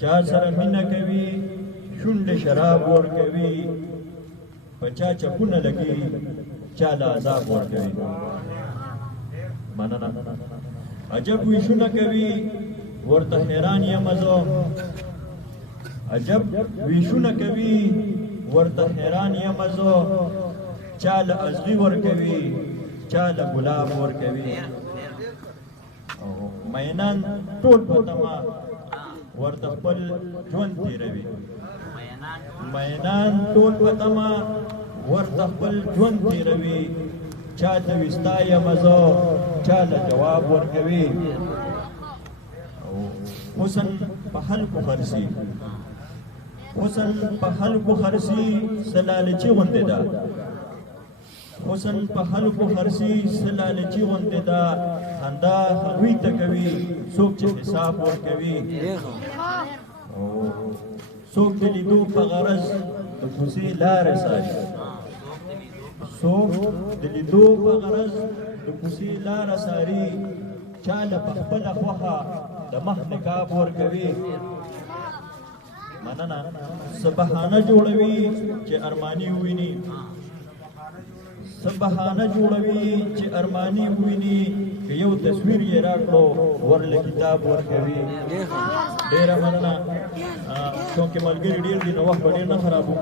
چا سره مینه کوي شونډې شراب ورکوي په چا چپونه لګي چا له عذاب ورکوي مننه عجب ویشونه کوي ورته حیران یم زه عجب ویشونه کوي ورته حیران یم زه چا له ازغي ورکوي چا له ګلاب ورکوي مینان ټول په تما ورته خپل ژوند تېروي مینان ټول په تما ورته خپل ژوند تېروي چا ته وستا یم زه چا له جواب ورکوي حسن په خلکو خرڅي حسن په خلکو خرڅي سلالچي غوندې ده حسن په خلکو خرڅي سلالچي غوندې ده خندا هغوی ته کوي څوک چې حساب ورکوي څوک د لیدو په غرض د کوڅې لاره څاري څوک د لیدو په غرض د کوڅې لاره څاري چا له په خپله خوښه د مخ نقاب ورکوي مننه څه بهانه جوړوي چې ارماني وویني څه بهانه جوړوي چې ارماني وویني که یو تصویر یې راکړو ورله کتاب ورکوي ډېره مننه چونکې ملګري ډېر دي نو وخت به ډېر نه خرابو